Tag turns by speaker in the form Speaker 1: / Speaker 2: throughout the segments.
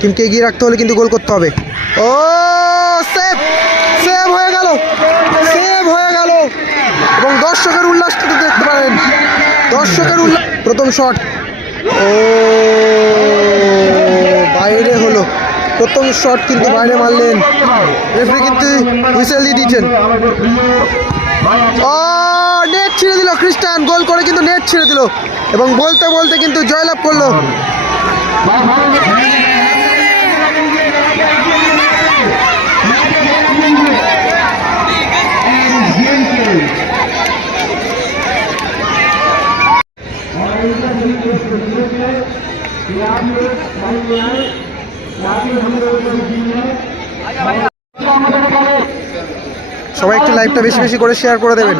Speaker 1: টিমকে এগিয়ে রাখতে হলে কিন্তু গোল করতে হবে। ও, সেভ! সেভ হয়ে গেল। সেভ হয়ে গেল। এবং দর্শকের উল্লাসটা তো দেখতে পারেন। দর্শকের উল্লাস। প্রথম শট। ও, বাইরে হলো। প্রথম শট কিন্তু বাইরে মারলেন। রেফারি কিন্তু হুইসেল দিয়ে দিয়েছেন। ও, নেট ছিঁড়ে দিল খ্রিস্টান। গোল করে কিন্তু নেট ছিঁড়ে দিল। এবং বলতে বলতে কিন্তু জয়লাভ করল। সবাই একটু লাইভটা বেশি বেশি করে শেয়ার করে দেবেন।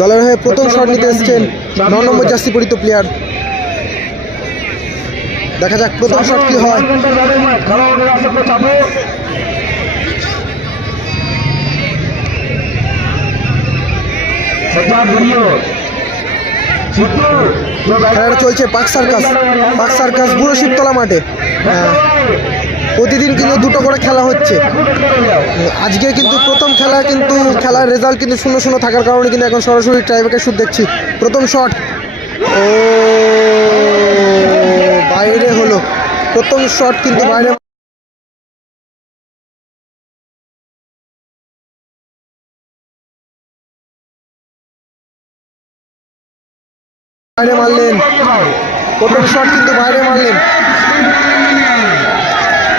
Speaker 1: দলের হয়ে প্রথম শট নিতে এসছেন ন নম্বর জার্সি পরিত প্লেয়ার দেখা যাক প্রথম শট কি হয়। খেলাটা চলছে পাক সার্কাস পাক সার্কাস বুড়ো শিবতলা মাঠে। হ্যাঁ, প্রতিদিন কিন্তু দুটো করে খেলা হচ্ছে। আজকে কিন্তু প্রথম খেলা কিন্তু খেলার রেজাল্ট কিন্তু শূন্য শূন্য থাকার কারণে কিন্তু এখন সরাসরি ট্রাইবেকের শুট দেখছি। প্রথম শট ও বাইরে হলো। প্রথম শট কিন্তু বাইরে বাইরে মারলেন। কোটন শট কিন্তু বাইরে মারলেন।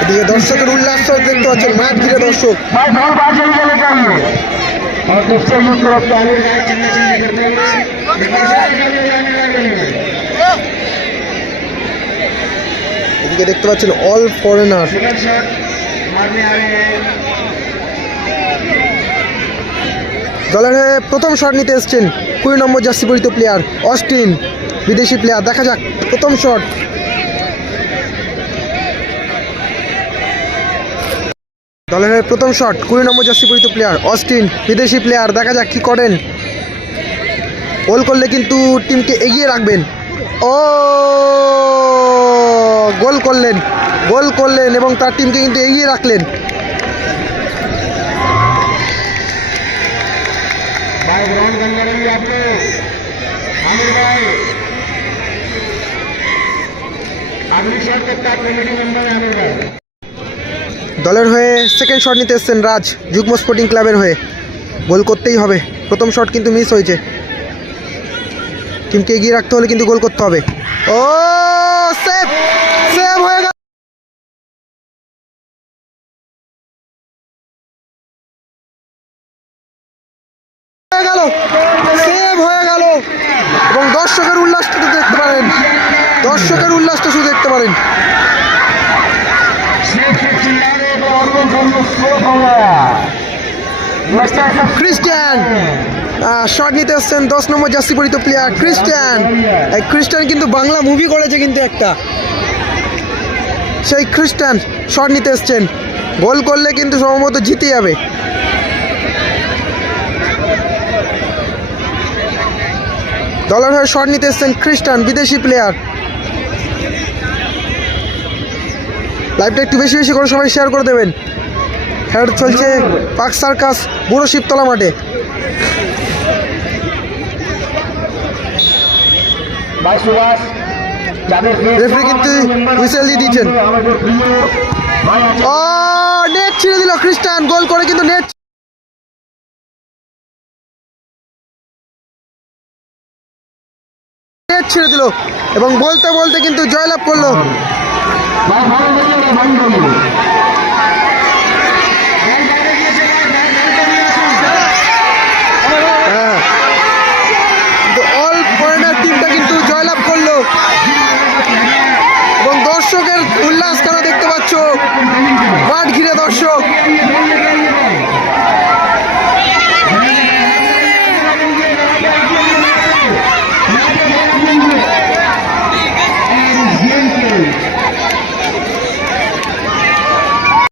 Speaker 1: এদিকে দর্শকের উল্লাস দেখতে পাচ্ছেন, মাঠ ঘিরে দর্শক। এদিকে দেখতে পাচ্ছেন অল ফরেনার দলের হয়ে প্রথম শট নিতে এসছেন কুড়ি নম্বর জার্সি পরিত প্লেয়ার অস্টিন, বিদেশি প্লেয়ার দেখা যাক, প্রথম শট। দলের হয়ে প্রথম শট, কুড়ি নম্বর জার্সি পরিত প্লেয়ার অস্টিন, বিদেশি প্লেয়ার দেখা যাক কি করেন। গোল করলে কিন্তু টিমকে এগিয়ে রাখবেন। ও, গোল করলেন। গোল করলেন এবং তার টিমকে কিন্তু এগিয়ে রাখলেন।
Speaker 2: చికెన్ కర్రీ అప్పు అమీర్ భాయ్ అగ్నిషాట్ కత్తా కమిటీ మెంబర్ అమీర్
Speaker 1: দলের হয়ে সেকেন্ড শট নিতে এসছেন রাজ, যুগ্ম স্পোর্টিং ক্লাবের হয়ে। গোল করতেই হবে। প্রথম শট কিন্তু মিস হয়েছে। টিমকে এগিয়ে রাখতে হলে কিন্তু গোল করতে হবে। ও সেভ হয়ে গেল। গেল সেভ হয়ে গেল। এবং দর্শকের উল্লাসটা তো দেখতে পারেন। দর্শকের উল্লাসটা শুধু দেখতে পারেন। ক্রিস্টিয়ান শট নিতে এসছেন, দশ নম্বর জার্সি পরিত প্লেয়ার খ্রিস্টান এই ক্রিস্টিয়ান কিন্তু বাংলা মুভি করেছে কিন্তু একটা। সেই খ্রিস্টান শট নিতে এসছেন। গোল করলে কিন্তু সম্ভবত জিতে যাবে। দলের হয়ে শট নিতে এসছেন খ্রিস্টান বিদেশি প্লেয়ার লাইভটা একটু বেশি বেশি করে সবাই শেয়ার করে দেবেন। খেলা চলছে পাক সার্কাস বুড়ো শিবতলা মাঠে। রেফারি কিন্তু হুইসেল দিয়ে দিয়েছেন। ও নেট ছিঁড়ে দিল খ্রিস্টান গোল করে কিন্তু নেট ছেড়ে দিল এবং বলতে বলতে কিন্তু জয়লাভ করল।
Speaker 2: হ্যাঁ। অল টিমটা কিন্তু জয়লাভ করল। এবং দর্শকের উল্লাস দেখতে ঘিরে দর্শক।